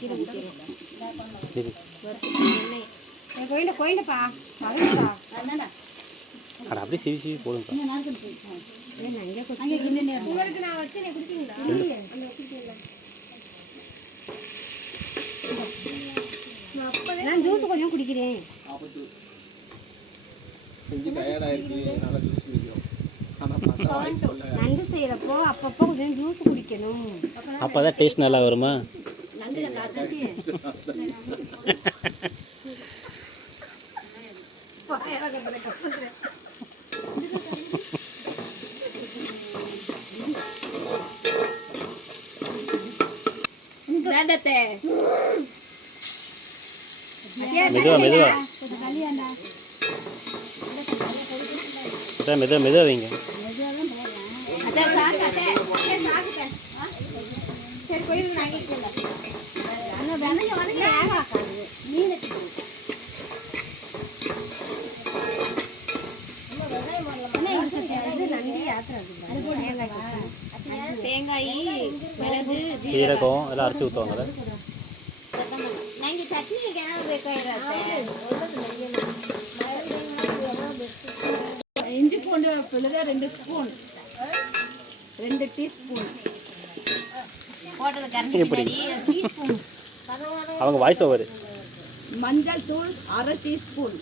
கீழே ஊற்றிடும். கோயிண்டப்பா அட அப்படியே சிவி சிவி போடுங்க. உங்களுக்கு நான் வச்சு குடிச்சிங்களா? நான் ஜூஸ் கொஞ்சம் குடிக்கிறேன். நண்டு செய்யறப்போ அப்பப்போ கொஞ்சம் ஜூஸ் குடிக்கணும். அப்பதான் டேஸ்ட் நல்லா வருமா? நண்டு நல்லா மெதுவா மெதுவா மெதுவா மெதுவா வைங்க. தேங்காய், மிளகு, சீரகம் எல்லாம் அரைச்சி ஊற்றுவாங்க. இஞ்சி பூண்டு விழுத 2 ஸ்பூன், 2 டீஸ்பூன் போட்டது கரண்டி. அவங்க வாய்ஸ் ஓவர். மஞ்சள் தூள் 1/2 டீஸ்பூன்.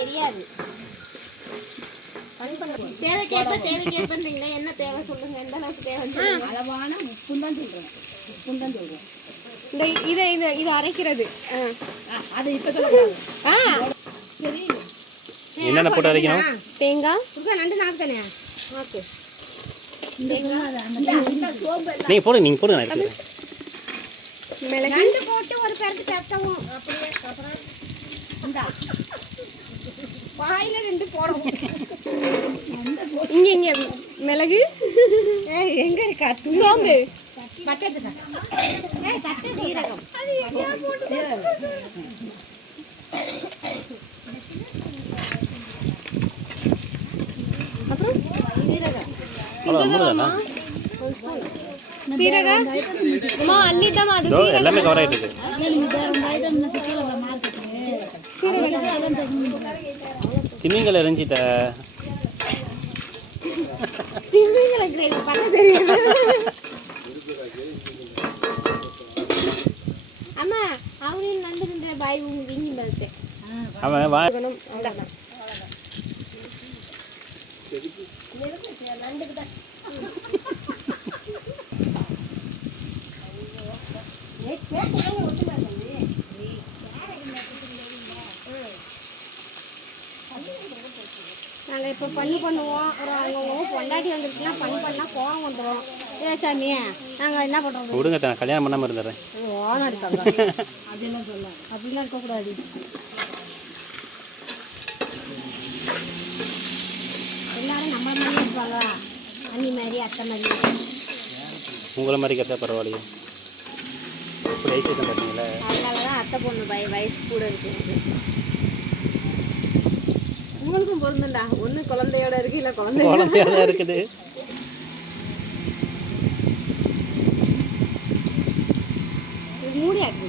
தெரியாது. தேவைக்கேற்பன்றீங்களா? என்ன தேவை சொல்லுங்க. எந்த அளவுக்கு தேவை? அளவான உப்பும் தான் சொல்றேன். உப்பும் தான் சொல்றேன். இதை அரைக்கிறது அது இப்ப சொல்லக்கூடாது. சரி, என்னென்ன போட்டு அரைக்கணும்? தேங்காய், நண்டு நாக்கு தானே நாக்கு. நீங்கள் போடுங்க, நீங்கள் போடுங்க. நான் எடுத்துக்கிறேன். நண்டு போட்டு ஒரு பேருக்கு தட்டவும். அப்படியே அப்புறம் இந்த வாயில 2 போடவும். இங்க மிளகு எங்க இருக்கா? சோம்பு, பட்டை, சீரகம். அப்புறம் சீரகம் அள்ளிதான் எல்லாமே கவர் ஆகிட்டு இருக்கு. திமிங்கல எரிஞ்சிட்ட பண்ண தெரியும். அம்மா அவனையும் நண்டு பாய் வீங்கி பார்த்து அவன் வா. நாங்கள் இப்போ பண்ணுவோம். ஒரு அவங்க பொண்டாட்டி வந்துருச்சுன்னா பண்ணால் கோவம் வந்துடும். சாமி நாங்கள் என்ன பண்ணுறோம்? விடுங்க, நான் கல்யாணம் பண்ணாமல் இருந்துடுறேன். ஓனம் இருக்காங்க. அப்படிலாம் சொல்ல அப்படிலாம் இருக்கக்கூடாது. எல்லாரும் நம்ம மாதிரி இருப்பாங்க. அண்ணி மாதிரி, அத்தை மாதிரி. உங்களை மாதிரி கேட்டால் பரவாயில்லையே. இப்படி ஐஸ் ஐட்டம் பார்த்தீங்களா? அதனால தான் அத்தை பொண்ணு வயசு கூட இருக்கு. உங்களுக்கும் பொருந்துண்டா. ஒன்று குழந்தையோட இருக்கு, இல்லை குழந்தையோட இருக்குது. மூடி ஆட்டு